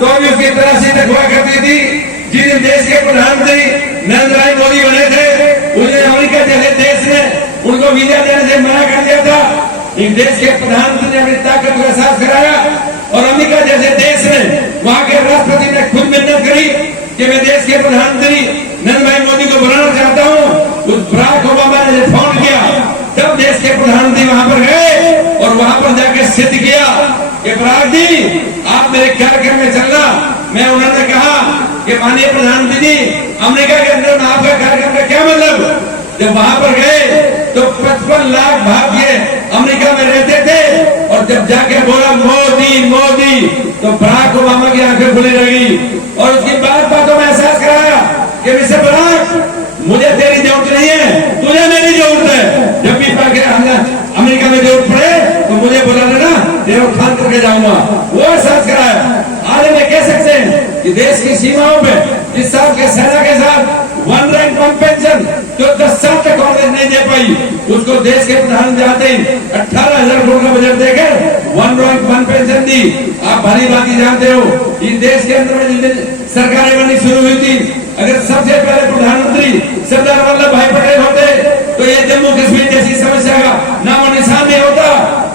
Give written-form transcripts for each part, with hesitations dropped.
तो भी उसकी तलाशी तक हुआ करती थी। जिस देश के प्रधानमंत्री नरेंद्र भाई मोदी बने थे, उसने अमेरिका जैसे देश ने उनको वीजा देने से मना कर दिया था। इस देश के प्रधानमंत्री ने अपनी ताकत को एहसास कराया और अमेरिका जैसे देश ने, वहां के राष्ट्रपति ने खुद मेहनत करी कि मैं देश के प्रधानमंत्री नरेंद्र भाई मोदी को बुलाना चाहता हूं। उस बराक ओबामा ने फोन किया, तब देश के प्रधानमंत्री वहां पर गए और वहां पर जाकर सिद्ध किया कि बराक जी आप मेरे कार्यक्रम में चलना। मैं उन्होंने कहा कि माननीय प्रधानमंत्री जी, अमेरिका के अंदर में आपका कार्यक्रम का क्या मतलब? जब वहां पर गए तो 55 लाख भारतीय अमेरिका में रहते थे और जब जाके बोला मोदी मोदी, तो बराक ओबामा की आंखें खुली रही और उसकी बातों में एहसास कराया कि मिस्टर बराक, मुझे तेरी जरूरत नहीं है, तुझे मेरी जरूरत है। जब भी अमेरिका में जरूरत पड़े तो मुझे बुला लेना, तेरे उठान करके जाऊंगा। वो एहसास कराया। आज में कह सकते हैं कि देश की सीमाओं पे जिस साल के सेना के साथ वन रैंक वन पेंशन जो 10 साल तक कांग्रेस नहीं दे पाई, उसको देश के प्रधानमंत्री आते ही 18,000 करोड़ का बजट देकर वन रैंक वन पेंशन दी। आप भली बात जानते हो, इस देश के अंदर में जिन सरकारें बननी शुरू हुई थी, अगर सबसे पहले प्रधानमंत्री सरदार वल्लभ भाई पटेल होते तो ये जम्मू कश्मीर जैसी समस्या का नामो निशान नहीं होता।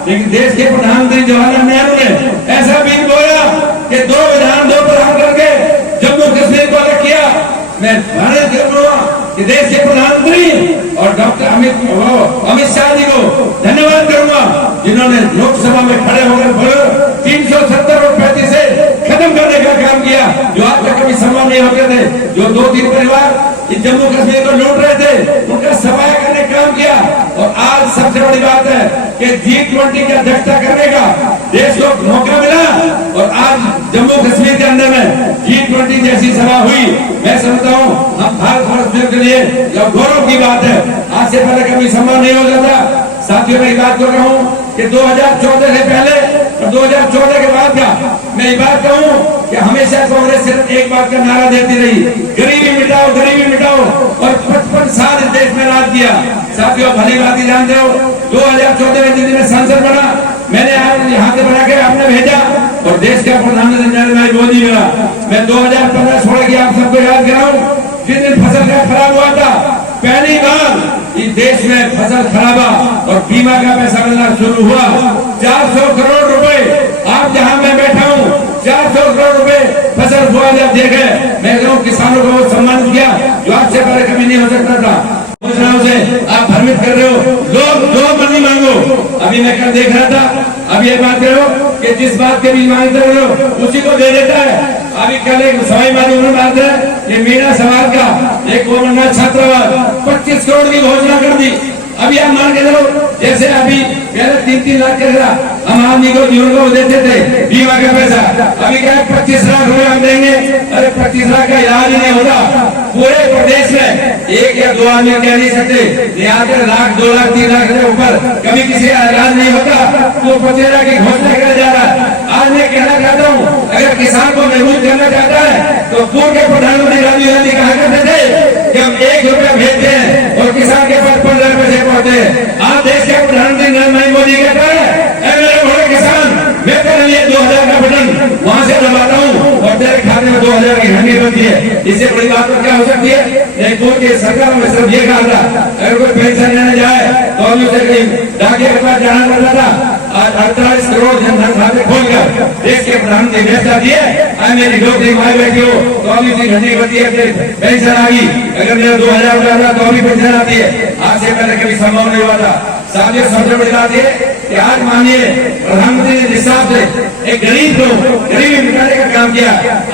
लेकिन देश के प्रधानमंत्री जवाहरलाल नेहरू ने ऐसा बीज बोया कि 2 विधान 2 प्रधान करके जम्मू कश्मीर को अलग किया। मैं भारत के कि देश के प्रधानमंत्री और डॉक्टर अमित शाह जी को धन्यवाद करूंगा, जिन्होंने लोकसभा में खड़े होकर 370 और 35 से खत्म करने का काम किया, जो आज तक कभी संभव नहीं होते थे। जो 2-3 परिवार इस जम्मू कश्मीर को लूट रहे थे, उनका सफाया करने का काम किया। और आज सबसे बड़ी बात है कि G20 की अध्यक्षता करने का देश को मौका मिला और आज जम्मू कश्मीर के अंदर में G20 जैसी सभा हुई। मैं समझता हूँ हम भारतवर्ष के लिए यह गौरव की बात है। आज से पहले कभी संभव नहीं हो जाता। साथियों मैं बात कर रहा हूँ कि 2014 से पहले और 2014 के बाद का मैं ये बात कहूँ कि हमेशा कांग्रेस सिर्फ एक बात का नारा देती रही, गरीबी मिटाओ गरीबी मिटाओ, और 55 साल इस देश में राज किया। साथियों भली बात ही जानते हो, 2014 में जिस दिन संसद बना, मैंने आज यहाँ से बना के आपने भेजा और देश का प्रधानमंत्री नरेंद्र भाई मोदी मिला। मैं 2015 छोड़ के आप सबको याद कराऊं, जिस दिन फसल का खराब हुआ था, पहली बार इस देश में फसल खराबा और बीमा का पैसा मिलना शुरू हुआ। 400 करोड़ रुपए, आप जहां मैं बैठा हूं 400 करोड़ रुपए फसल मुआवजा दिए गए। मैं कहूँ किसानों को बहुत सम्मान किया, जो आपसे पहले कभी नहीं हो सकता था। योजनाओं से आप भ्रमित कर रहे हो, लोग जो मर्जी मांगो। अभी मैं कल देख रहा था, अभी ये बात करो कि जिस बात के भी मांगते हो उसी को दे देता है। अभी कल एक सवाई माधोपुर बात है, ये मीणा समाज का एक कोमलनाथ छात्रावास 25 करोड़ की घोषणा कर दी। अभी आप मान के चलो, जैसे अभी पहले 3-3 लाख का हम आदमी को जीवन को देते थे बीमा का पैसा, अभी क्या 25 लाख रुपए हम देंगे। अरे 25 लाख का इलाज ही नहीं होता। पूरे प्रदेश में 1 या 2 आदमी कह नहीं सकते, यहाँ पे लाख 2 लाख 3 लाख से ऊपर कभी किसी का इलाज नहीं होता। तो 25 लाख की घोषणा कर जा रहा है। आज मैं कहना चाहता हूँ, अगर किसान को मजबूत करना चाहता है तो पूर्व के प्रधानमंत्री राजीव गांधी कहा करते थे कि हम 1 रुपया भेजते हैं और किसान के पास 15 पैसे पहुंचते हैं। आज देश के प्रधानमंत्री नरेंद्र मोदी कहता है, मेरे बड़े किसान, मैं तेरे लिए 2000 का बटन वहां से दबाता हूँ और तेरे खाते में 2000 की हंडी बनती है। इससे बड़ी बात तो क्या हो सकती है? एक पूर्व की सरकार में सिर्फ ये कहा था, अगर कोई पेंशन लेने जाए तो अभी उसे कहीं डाकिया के पास जाना पड़ता था। आज 48 करोड़ जनधन खाते खोलकर देश के प्रधानमंत्री व्यवस्था दिए। आज मेरी डॉक्टरी माई बैठी हो तो अभी उसकी घंटी बनती है, पेंशन आ गई। अगर मेरा 2000 रुपया तो अभी पेंशन आती है। आज से पहले कभी संभव नहीं हुआ था। साथियों सबसे बड़ी बात है कि आज मानिए प्रधानमंत्री ने जिस हिसाब से एक गरीब को गरीबी मिटाने का काम किया।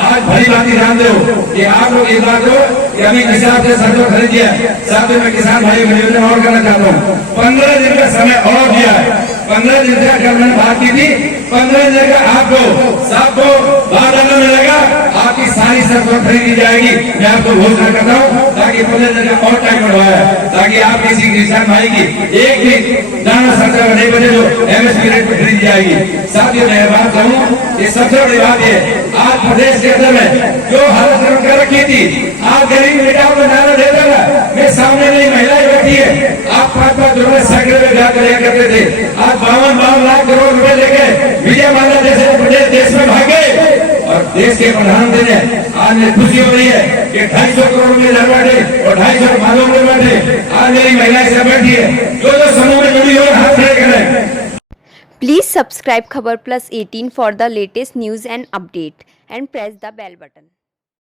आज भली बात ही जानते हो कि आप लोग ये बात हो कि अभी जिस हिसाब से सरसों खरीद दिया। साथियों में किसान भाई निवेदन और करना चाहता हूँ, 15 दिन का समय और दिया है। 15 दिन का कल मैंने बात की थी, 15 दिन का आपको सबको बादल मिलेगा, आपकी सारी सरसों खरीदी जाएगी। मैं आपको घोषणा करता हूँ ताकि 15 दिन का और टाइम बढ़वाया, ताकि आप किसी किसान भाई की एक भी दाना सरसों नहीं बचे जो MSP रेट पर खरीदी जाएगी। साथियों मैं बात कहूँ, ये सबसे बड़ी बात है, आज प्रदेश के अंदर में जो हालत कर रखी थी, आप गरीब मिटाओ को नारा देता था। मैं सामने नहीं महिलाएं बैठी है, आप 5-5 रुपए साइकिल में जाकर लिया करते थे। आज 52 लाख करोड़ रुपए लेके विजय माल्या जैसे प्रदेश देश में भागे और देश के प्रधानमंत्री ने आज मुझे खुशी हो रही है कि 250 करोड़ में घर बैठे और 250 माधव में बैठे आज मेरी महिलाएं सब बैठी है जो समूह में जुड़ी हो हाथ खड़े करें। Please subscribe Khabar Plus 18 for the latest news and update and press the bell button.